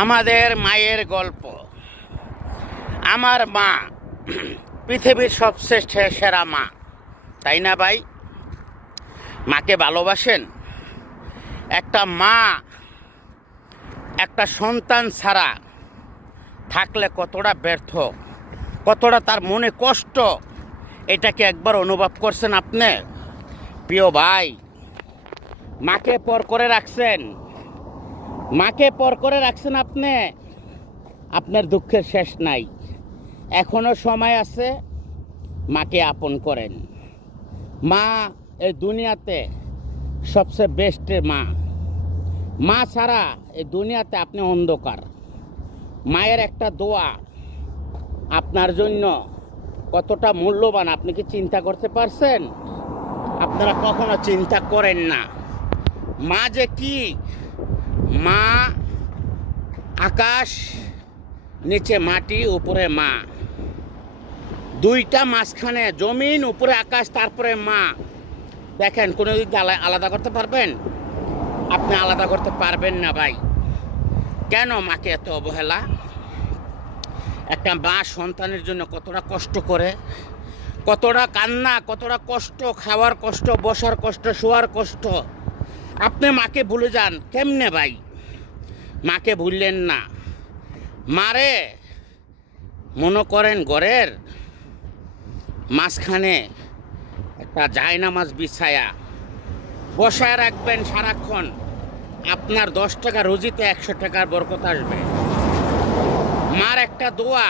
আমাদের মায়ের গল্প। আমার মা পৃথিবীর সবচেয়ে সেরা মা, তাই না ভাই? মাকে ভালোবাসেন? একটা মা একটা সন্তান ছাড়া থাকলে কতটা ব্যর্থ, কতটা তার মনে কষ্ট, এটাকে একবার অনুভব করছেন আপনি? প্রিয় ভাই, মাকে পর করে রাখছেন, মাকে পর করে রাখছেন আপনি, আপনার দুঃখের শেষ নাই। এখনো সময় আছে, মাকে আপন করেন। মা এই দুনিয়াতে সবচেয়ে বেস্ট মা। মা ছাড়া এই দুনিয়াতে আপনি অন্ধকার। মায়ের একটা দোয়া আপনার জন্য কতটা মূল্যবান আপনি কি চিন্তা করতে পারছেন? আপনারা কখনো চিন্তা করেন না। মা যে কি, মা আকাশ, নিচে মাটি, উপরে মা, দুইটা মাঝখানে জমিন, উপরে আকাশ, তারপরে মা। দেখেন কোনো দিক আলাদা করতে পারবেন? আপনি আলাদা করতে পারবেন না ভাই। কেন মাকে এত অবহেলা? একটা মা সন্তানের জন্য কতটা কষ্ট করে, কতটা কান্না, কতটা কষ্ট, খাওয়ার কষ্ট, বসার কষ্ট, শোয়ার কষ্ট। আপনি মাকে ভুলে যান কেমনে ভাই? মাকে ভুললেন না। মারে মনে করেন ঘরের মাঝখানে একটা জায়নামাজ বিছায়া বসায় রাখবেন সারাক্ষণ। আপনার 10 টাকা রুজিতে 100 টাকার বরকত আসবে। মার একটা দোয়া,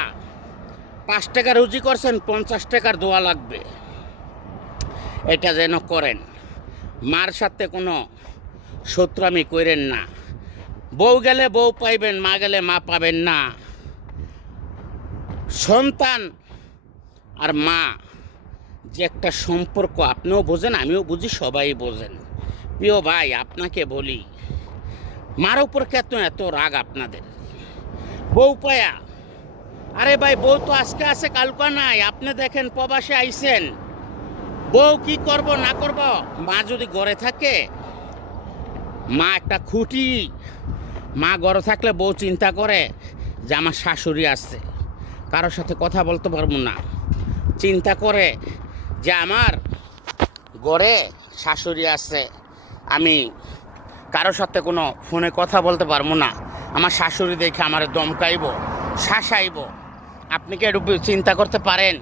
5 টাকা রুজি করছেন, 50 টাকার দোয়া লাগবে। এটা যেন করেন। মার সাথে কোনো শত্রুমি করেন না। বউ গেলে বউ পাইবেন, মা গেলে মা পাবেন না। সন্তান আর মা যে একটা সম্পর্ক, আপনিও বোঝেন, আমিও বুঝি, সবাই বোঝেন। প্রিয় ভাই, আপনাকে বলি, মার উপর কেন এত রাগ আপনাদের? বউ পায়া, আরে ভাই, বউ তো আজকে আছে কালকা নাই। আপনি দেখেন প্রবাসে আইছেন, বউ কি করব না করব, মা যদি ঘরে থাকে, মা একটা খুঁটি। মা ঘরে থাকলে বউ চিন্তা করে যে আমার শাশুড়ি আছে, কারোর সাথে কথা বলতে পারবো না। চিন্তা করে যে আমার ঘরে শাশুড়ি আছে, আমি কারোর সাথে কোনো ফোনে কথা বলতে পারবো না। আমার শাশুড়ি দেখে আমার দমকাইব, শাসাইব। আপনি কি একটু চিন্তা করতে পারেন?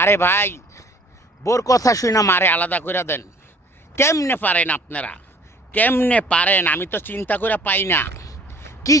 আরে ভাই, বোর কথা শুনে মারে আলাদা করে দেন। কেমনে পারেন আপনারা? কেমনে পারেন? আমি তো চিন্তা করে পাই না। কি